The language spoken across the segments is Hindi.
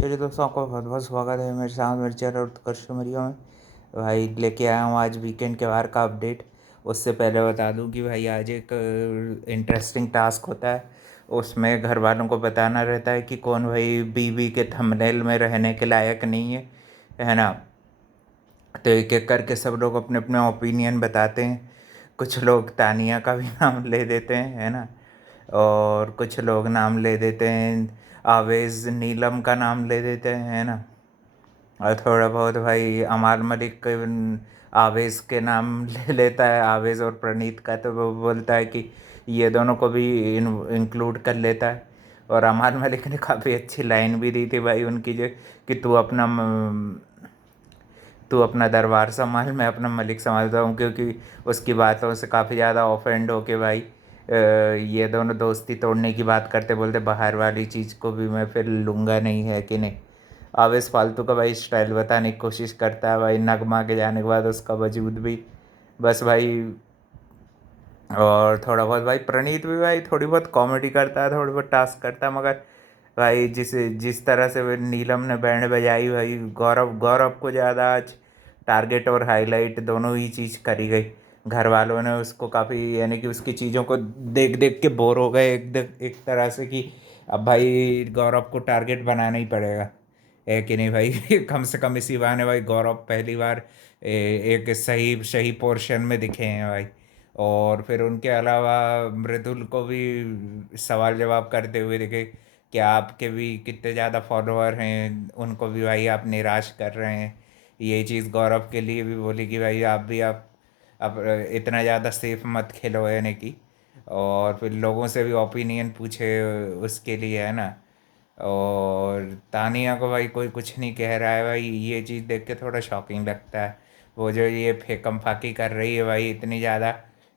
चलिए दोस्तों, आपका बहुत बहुत स्वागत है मेरे साथ मेरे चैनल उत्कर्ष मरिया में। भाई लेके आया हूँ आज वीकेंड के बाहर का अपडेट। उससे पहले बता दूँ कि भाई आज एक इंटरेस्टिंग टास्क होता है। उसमें घर वालों को बताना रहता है कि कौन भाई बीवी के थंबनेल में रहने के लायक नहीं है ना। तो एक एक करके सब लोग अपने अपने ओपिनियन बताते हैं। कुछ लोग तानिया का भी नाम ले देते हैं, है ना। और कुछ लोग नाम ले देते हैं, आवेज़ नीलम का नाम ले देते हैं, है ना। और थोड़ा बहुत भाई अमाल मलिक के आवेज़ के नाम ले लेता है, आवेज़ और प्रणीत का। तो वो बोलता है कि ये दोनों को भी इंक्लूड कर लेता है। और अमाल मलिक ने काफ़ी अच्छी लाइन भी दी थी भाई उनकी, जो कि तू अपना दरबार संभाल, मैं अपना मलिक संभालता हूँ। क्योंकि उसकी बातों से काफ़ी ज़्यादा ऑफेंड हो के भाई ये दोनों दोस्ती तोड़ने की बात करते, बोलते बाहर वाली चीज़ को भी मैं फिर लूँगा नहीं, है कि नहीं। आवेश फालतू का भाई स्टाइल बताने की कोशिश करता है भाई, नगमा के जाने के बाद उसका वजूद भी बस भाई। और थोड़ा बहुत भाई प्रणीत भी भाई थोड़ी बहुत कॉमेडी करता है, थोड़ी बहुत टास्क करता है, मगर भाई जिस तरह से वो नीलम ने बैंड बजाई भाई, गौरव गौरव को ज़्यादा आज टारगेट और हाईलाइट दोनों ही चीज़ करी गई। घर वालों ने उसको काफ़ी, यानी कि उसकी चीज़ों को देख देख के बोर हो गए एक तरह से, कि अब भाई गौरव को टारगेट बनाना ही पड़ेगा, है कि नहीं भाई। कम से कम इसी बहाने भाई गौरव पहली बार एक सही सही पोर्शन में दिखे हैं भाई। और फिर उनके अलावा मृदुल को भी सवाल जवाब करते हुए दिखे कि आपके भी कितने ज़्यादा फॉलोअर हैं, उनको भी भाई आप निराश कर रहे हैं। ये चीज़ गौरव के लिए भी बोली कि भाई आप इतना ज़्यादा सेफ मत खेलो, यानी कि। और फिर लोगों से भी ओपिनियन पूछे उसके लिए, है ना। और तानिया को भाई कोई कुछ नहीं कह रहा है भाई, ये चीज़ देख के थोड़ा शॉकिंग लगता है। वो जो ये फेकम फाकी कर रही है भाई इतनी ज़्यादा,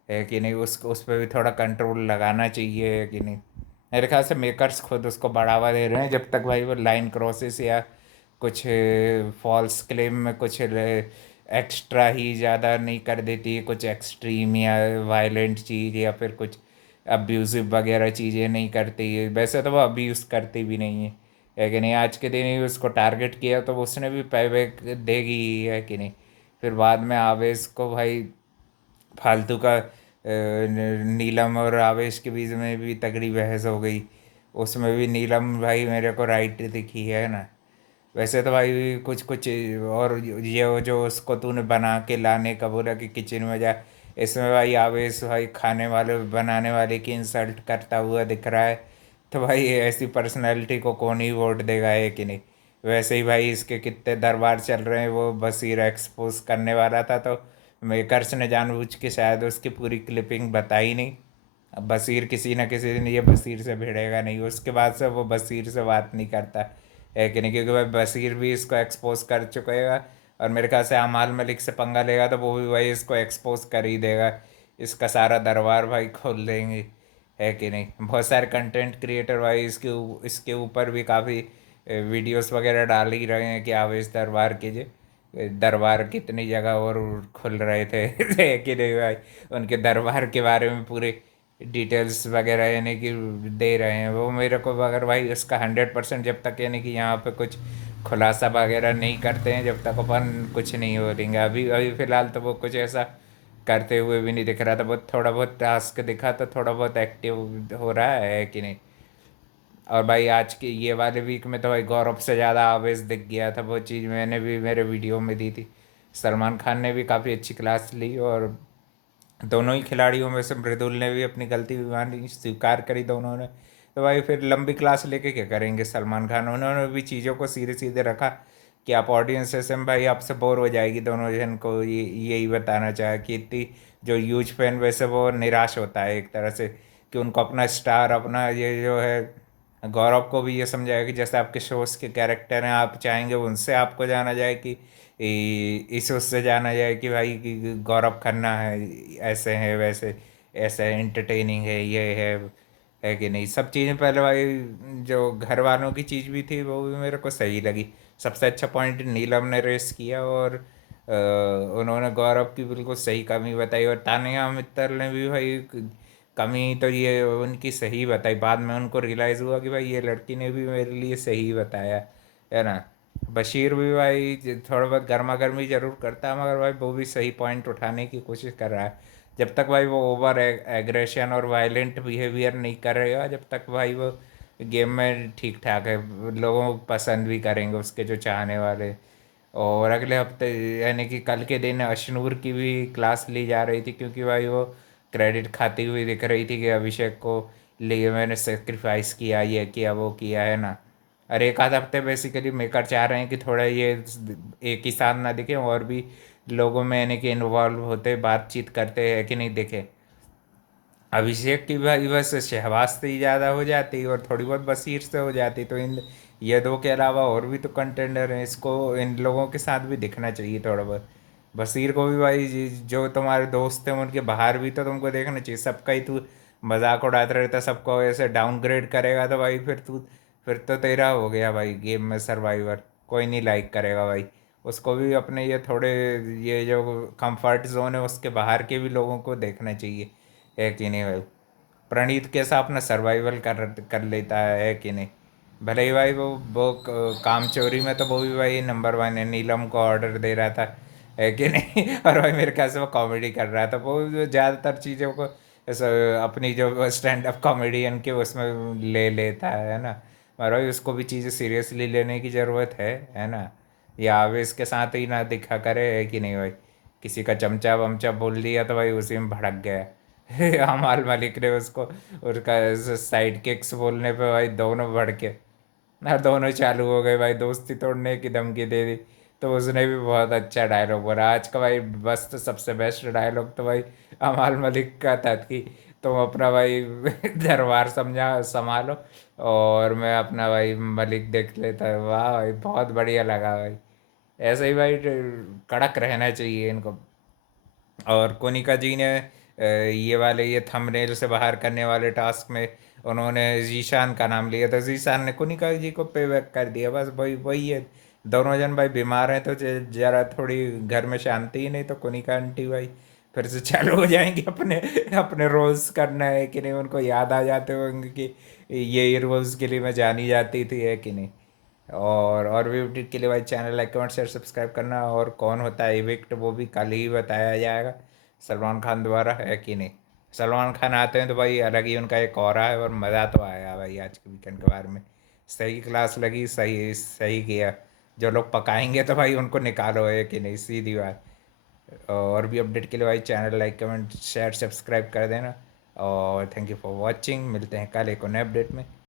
है कि नहीं, उस पर भी थोड़ा कंट्रोल लगाना चाहिए, है कि नहीं। मेरे ख्याल से मेकर्स खुद उसको बढ़ावा दे रहे हैं, जब तक भाई वो लाइन क्रॉसेस या कुछ फॉल्स क्लेम में कुछ एक्स्ट्रा ही ज़्यादा नहीं कर देती, कुछ एक्सट्रीम या वायलेंट चीज़ या फिर कुछ अब्यूज़िव वगैरह चीज़ें नहीं करती है। वैसे तो वो अब्यूज़ करती भी नहीं है कि नहीं। आज के दिन ही उसको टारगेट किया तो उसने भी पैबैक देगी ही, है कि नहीं। फिर बाद में आवेश को भाई फालतू का नीलम और आवेश के बीच में भी तगड़ी बहस हो गई। उसमें भी नीलम भाई मेरे को राइट दिखी, है ना। वैसे तो भाई कुछ कुछ, और ये जो उसको तूने बना के लाने का बोला कि किचन में जा, इसमें भाई आवेश भाई खाने वाले बनाने वाले की इंसल्ट करता हुआ दिख रहा है। तो भाई ऐसी पर्सनैलिटी को कौन ही वोट देगा, है कि नहीं। वैसे ही भाई इसके कितने दरबार चल रहे हैं, वो बसीर एक्सपोज करने वाला था, तो मेकर्स ने जानबूझ के शायद उसकी पूरी क्लिपिंग बताई नहीं। अब बसीर किसी न किसी दिन ये बसीर से भिड़ेगा नहीं, उसके बाद से वो बसीर से बात नहीं करता, है कि नहीं। क्योंकि भाई बसीर भी इसको एक्सपोज कर चुकेगा, और मेरे ख्याल से अमाल मलिक से पंगा लेगा तो वो भी भाई इसको एक्सपोज कर ही देगा। इसका सारा दरबार भाई खोल देंगे, है कि नहीं। बहुत सारे कंटेंट क्रिएटर भाई इसके ऊपर भी काफ़ी वीडियोस वगैरह डाल ही रहे हैं कि आवेश दरबार के जे दरबार कितनी जगह और खुल रहे थे। है कि नहीं भाई। उनके दरबार के बारे में पूरे डिटेल्स वगैरह यानी कि दे रहे हैं वो मेरे को। अगर भाई उसका 100% जब तक यानी कि यहाँ पे कुछ खुलासा वगैरह नहीं करते हैं, जब तक अपन कुछ नहीं हो लेंगे। अभी अभी फ़िलहाल तो वो कुछ ऐसा करते हुए भी नहीं दिख रहा था। बहुत थोड़ा बहुत टास्क दिखा तो थोड़ा बहुत एक्टिव हो रहा है कि नहीं। और भाई आज के ये वाले वीक में तो भाई गौरव से ज़्यादा आवेश दिख गया था, वो चीज़ मैंने भी मेरे वीडियो में दी थी। सलमान खान ने भी काफ़ी अच्छी क्लास ली, और दोनों ही खिलाड़ियों में से मृदुल ने भी अपनी गलती मानी, स्वीकार करी दोनों ने। तो भाई फिर लंबी क्लास लेके क्या करेंगे सलमान खान। उन्होंने भी चीज़ों को सीधे सीधे रखा कि आप ऑडियंस से भाई आपसे बोर हो जाएगी दोनों जन को, ये यही बताना चाहा कि इतनी जो ह्यूज फैन वैसे वो निराश होता है एक तरह से, कि उनको अपना स्टार अपना ये जो है। गौरव को भी ये समझाया कि जैसे आपके शोज़ के कैरेक्टर हैं, आप चाहेंगे उनसे आपको जाना जाए कि इस उससे जाना जाए कि भाई कि गौरव खन्ना है, ऐसे हैं वैसे, ऐसे एंटरटेनिंग है, ये है कि नहीं। सब चीज़ें पहले भाई जो घर वालों की चीज़ भी थी वो भी मेरे को सही लगी। सबसे अच्छा पॉइंट नीलम ने रेस किया, और उन्होंने गौरव की बिल्कुल सही कमी बताई, और तानिया मित्तल ने भी भाई कमी तो ये उनकी सही बताई। बाद में उनको रियलाइज़ हुआ कि भाई ये लड़की ने भी मेरे लिए सही बताया, है ना। बशीर भी भाई थोड़ा बहुत गर्मा गर्मी जरूर करता है, मगर भाई वो भी सही पॉइंट उठाने की कोशिश कर रहा है। जब तक भाई वो ओवर एग्रेशन और वायलेंट बिहेवियर नहीं करेगा, जब तक भाई वो गेम में ठीक ठाक है, लोगों को पसंद भी करेंगे उसके जो चाहने वाले। और अगले हफ्ते यानी कि कल के दिन अशनूर की भी क्लास ली जा रही थी, क्योंकि भाई वो क्रेडिट खाती हुई दिख रही थी कि अभिषेक को लिए मैंने सेक्रीफाइस किया, ये किया वो किया, है ना। और एक आध हफ्ते बेसिकली मेकर चाह रहे हैं कि थोड़ा ये एक ही साथ ना दिखे, और भी लोगों में यानी कि इन्वॉल्व होते बातचीत करते हैं कि नहीं दिखे। अभिषेक की भाई बस शहबाज से ही ज़्यादा हो जाती और थोड़ी बहुत बशीर से हो जाती, तो इन ये दो के अलावा और भी तो कंटेंडर हैं, इसको इन लोगों के साथ भी दिखना चाहिए थोड़ा बहुत। बशीर को भी भाई जो तुम्हारे दोस्त हैं उनके बाहर भी तो तुमको देखना चाहिए, सबका ही तू मजाक उड़ाता रहता, सबको ऐसे डाउनग्रेड करेगा तो भाई फिर तो तेरा हो गया भाई गेम में सर्वाइवर, कोई नहीं लाइक करेगा भाई। उसको भी अपने ये थोड़े ये जो कंफर्ट जोन है उसके बाहर के भी लोगों को देखना चाहिए, है कि नहीं भाई। प्रणीत कैसा अपना सर्वाइवल कर लेता है कि नहीं। भले ही भाई वो काम चोरी में तो वो भी भाई नंबर वन है, नीलम को ऑर्डर दे रहा था, है कि नहीं। और भाई मेरे ख्याल से वो कॉमेडी कर रहा था, वो ज़्यादातर चीज़ों को ऐसा अपनी जो स्टैंड अप कॉमेडियन के उसमें ले लेता है ना। और भाई उसको भी चीज़ें सीरियसली लेने की ज़रूरत है ना। या आवेश के साथ ही ना दिखा करे, है कि नहीं भाई। किसी का चमचा वमचा बोल दिया तो भाई उसी में भड़क गया। अमाल मलिक ने उसको उसका साइड किक्स बोलने पे भाई दोनों भड़के ना, दोनों चालू हो गए भाई, दोस्ती तोड़ने की धमकी दे दी। तो उसने भी बहुत अच्छा डायलॉग बोला आज का भाई, बस तो सबसे बेस्ट डायलॉग तो भाई अमाल मलिक का था कि तुम अपना भाई दरबार समझा संभालो और मैं अपना भाई मलिक देख लेता। वाह भाई बहुत बढ़िया लगा भाई। ऐसे ही भाई कड़क रहना चाहिए इनको। और कोनिका जी ने ये वाले ये थंबनेल से बाहर करने वाले टास्क में उन्होंने जीशान का नाम लिया, तो जीशान ने कोनिका जी को पे बैक कर दिया, बस वही वही है। दोनों जन भाई बीमार हैं तो जरा थोड़ी घर में शांति ही, नहीं तो कोनिका आंटी भाई फिर से चालू हो जाएंगे अपने अपने रोल्स करना, है कि नहीं। उनको याद आ जाते होंगे कि ये रोल्स के लिए मैं जानी जाती थी, है कि नहीं। और भी अपडेट के लिए भाई channel like comment share subscribe करना। और कौन होता है इविक्ट वो भी कल ही बताया जाएगा सलमान खान द्वारा, है कि नहीं। सलमान खान आते हैं तो भाई अलग ही उनका एक ऑरा है, और मज़ा तो आया भाई आज के वीकेंड के बारे में। सही क्लास लगी, सही सही किया। जो लोग पकाएंगे तो भाई उनको निकालो, है कि नहीं, सीधी बात। और भी अपडेट के लिए भाई channel like comment share subscribe कर देना। और थैंक यू फॉर वॉचिंग, मिलते हैं कल एक और नए अपडेट में।